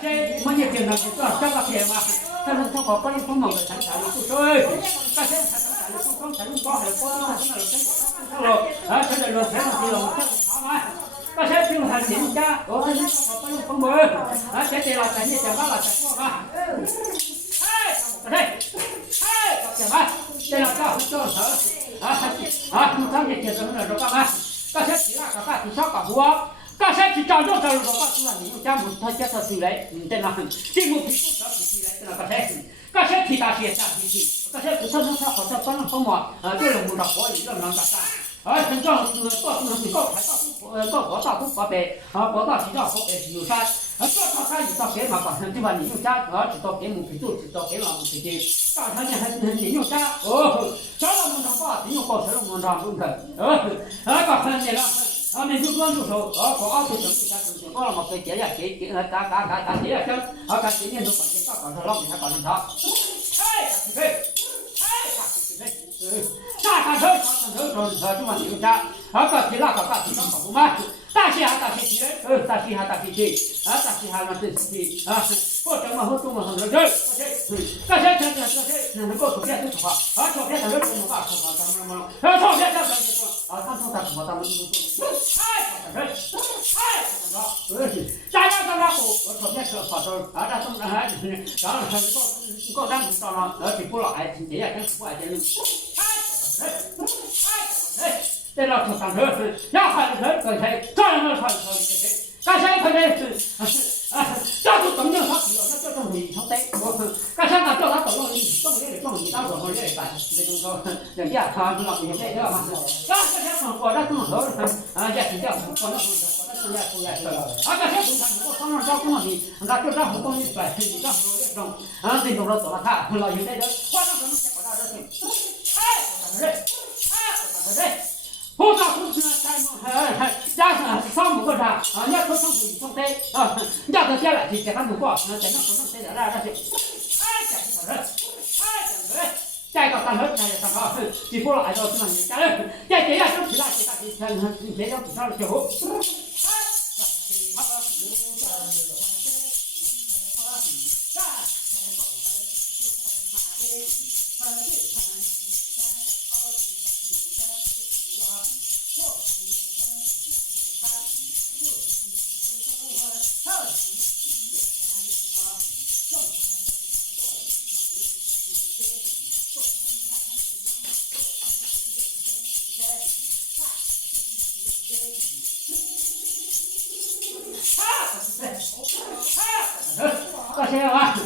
些么也变了，就这个变嘛。他们通过把你锋芒的产产力不衰，那些产产力不光产力高，还有光啊，什么了，啊，现在了天了地了，好嘛。那些就还人家，我们把你锋芒，啊，这对了，咱也讲完了，再说嘛。哎，干嘛？这样干很正常啊，咱们接着那说干嘛？那些其他干嘛？你少干活。刚才去找着找了，把主要你用家母他介绍出来，在那很，这幕皮肤找出来，在那刚才皮大些大脾气，刚才不穿他好像帮人帮忙，对了，我那活也要让他干，成长到处是高台高国大东八百，国大西藏河北有山，这他他一到北嘛，搞成对吧？你用家知道北母皮肚，知道北老母皮筋，刚才你还你用家找了农场把，你用好吃了农场不看，搞成你了。你就光住手，搞二十整一下整情况了嘛？给解下给解下生，干今年都把这搞成老给他搞成他，大车就往牛家，搞皮那搞皮上搞不嘛？大西还大西皮嘞，大西还大皮皮，大西还那真皮或者嘛或中嘛很多人，这些能够图片就说话，照片上面怎么把说话咱们嘛，照片上面就说他说他什么咱们就说，大家咱好，我照片说好说，这怎么然后他搞咱们到了，就不老爱听，这也跟不爱听，这老头上车是要喊人刚才照样的传说刚才可能叫做等等他只要那叫正理成对，刚才他叫他走路也正理，他走路也干，这种说人家他知道你这个嘛，刚才从过来从头也是这样，过来从这出来是了，刚才从他能够上上交工的，那就让红光一甩，你让红也中，这种说走了看，老有那人换上什么结果大事情，不打不是加上上五个啥人家说政府一种对人家都下来去给他们过，在那手上谁在那去，下一个上头，上头，几步了还到这里，再这样就起来，别要比上了就好。这些啊。